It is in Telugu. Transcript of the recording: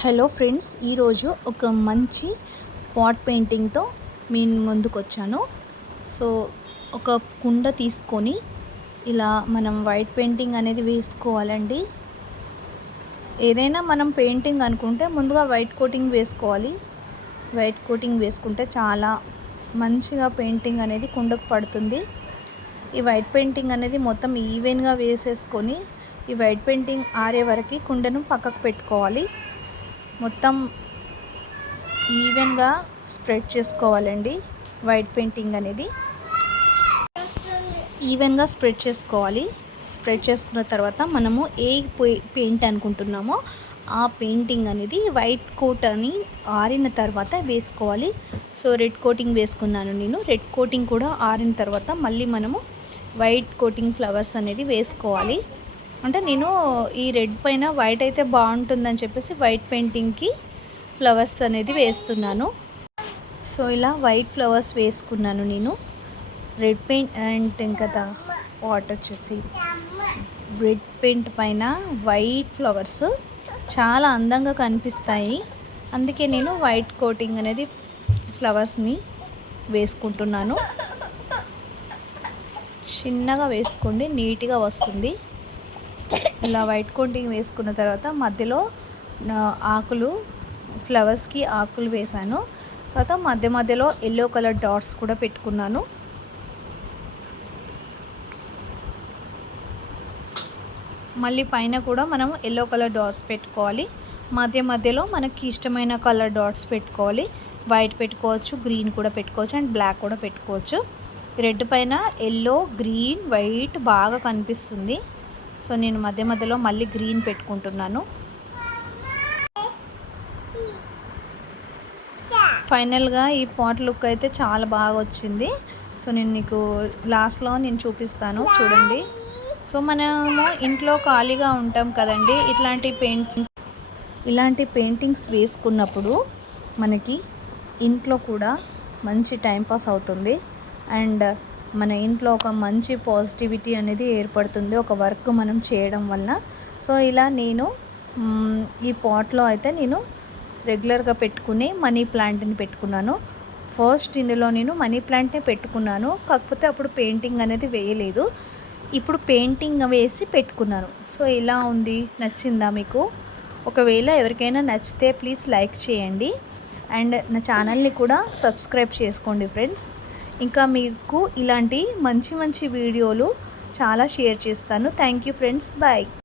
హలో ఫ్రెండ్స్ ఈరోజు ఒక మంచి పాట్ పెయింటింగ్తో మీ ముందుకు వచ్చాను సో ఒక కుండ తీసుకొని ఇలా మనం వైట్ పెయింటింగ్ అనేది వేసుకోవాలండి. ఏదైనా మనం పెయింటింగ్ అనుకుంటే ముందుగా వైట్ కోటింగ్ వేసుకోవాలి. వైట్ కోటింగ్ వేసుకుంటే చాలా మంచిగా పెయింటింగ్ అనేది కుండకు పడుతుంది. ఈ వైట్ పెయింటింగ్ అనేది మొత్తం ఈవెన్గా వేసేసుకొని ఈ వైట్ పెయింటింగ్ ఆరే వరకు కుండను పక్కకు పెట్టుకోవాలి. మొత్తం ఈవెన్గా స్ప్రెడ్ చేసుకోవాలండి. వైట్ పెయింటింగ్ అనేది. ఈవెన్గా స్ప్రెడ్ చేసుకోవాలి. స్ప్రెడ్ చేసుకున్న తర్వాత మనము ఏ పెయింట్ అనుకుంటున్నామో ఆ పెయింటింగ్ అనేది వైట్ కోట్ అని ఆరిన తర్వాత వేసుకోవాలి. సో రెడ్ కోటింగ్ వేసుకున్నాను నేను. రెడ్ కోటింగ్ కూడా ఆరిన తర్వాత మళ్ళీ మనము వైట్ కోటింగ్ ఫ్లవర్స్ అనేది వేసుకోవాలి. అంటే నేను ఈ రెడ్ పైన వైట్ అయితే బాగుంటుందని చెప్పేసి వైట్ పెయింటింగ్కి ఫ్లవర్స్ అనేది వేస్తున్నాను. సో ఇలా వైట్ ఫ్లవర్స్ వేసుకున్నాను నేను. రెడ్ పెయింట్ అండ్ ఇంకా వాటర్ వచ్చేసి? రెడ్ పెయింట్ పైన వైట్ ఫ్లవర్స్ చాలా అందంగా కనిపిస్తాయి. అందుకే నేను వైట్ కోటింగ్ అనేది ఫ్లవర్స్ని వేసుకుంటున్నాను. చిన్నగా వేసుకోండి నీట్గా వస్తుంది. ఇలా వైట్ కోటింగ్ వేసుకున్న తర్వాత మధ్యలో ఆకులు ఫ్లవర్స్కి ఆకులు వేసాను తర్వాత మధ్య మధ్యలో ఎల్లో కలర్ డాట్స్ కూడా పెట్టుకున్నాను. మళ్ళీ పైన కూడా మనం ఎల్లో కలర్ డాట్స్ పెట్టుకోవాలి. మధ్య మధ్యలో మనకి ఇష్టమైన కలర్ డాట్స్ పెట్టుకోవాలి. వైట్ పెట్టుకోవచ్చు గ్రీన్ కూడా పెట్టుకోవచ్చు అండ్ బ్లాక్ కూడా పెట్టుకోవచ్చు. రెడ్ పైన ఎల్లో గ్రీన్ వైట్ బాగా కనిపిస్తుంది. సో నేను మధ్య మధ్యలో మళ్ళీ గ్రీన్ పెట్టుకుంటున్నాను. ఫైనల్గా ఈ పాట్ లుక్ అయితే చాలా బాగా వచ్చింది. సో నేను నీకు లాస్ట్లో నేను చూపిస్తాను చూడండి. సో మనము ఇంట్లో ఖాళీగా ఉంటాం కదండి ఇట్లాంటి పెయింట్స్ ఇలాంటి పెయింటింగ్స్ వేసుకున్నప్పుడు మనకి ఇంట్లో కూడా మంచి టైంపాస్ అవుతుంది. అండ్ మన ఇంట్లో ఒక మంచి పాజిటివిటీ అనేది ఏర్పడుతుంది ఒక వర్క్ మనం చేయడం వల్ల సో ఇలా నేను ఈ పాట్లో అయితే నేను రెగ్యులర్గా పెట్టుకుని మనీ ప్లాంట్ని పెట్టుకున్నాను. ఫస్ట్ ఇందులో నేను మనీ ప్లాంట్నే పెట్టుకున్నాను. కాకపోతే అప్పుడు పెయింటింగ్ అనేది వేయలేదు. ఇప్పుడు పెయింటింగ్ వేసి పెట్టుకున్నాను. సో ఇలా ఉంది? నచ్చిందా మీకు? ఒకవేళ ఎవరికైనా నచ్చితే ప్లీజ్ లైక్ చేయండి. అండ్ నా ఛానల్ని కూడా సబ్స్క్రైబ్ చేసుకోండి ఫ్రెండ్స్. ఇంకా మీకు ఇలాంటి మంచి మంచి వీడియోలు చాలా షేర్ చేస్తాను. Thank you friends bye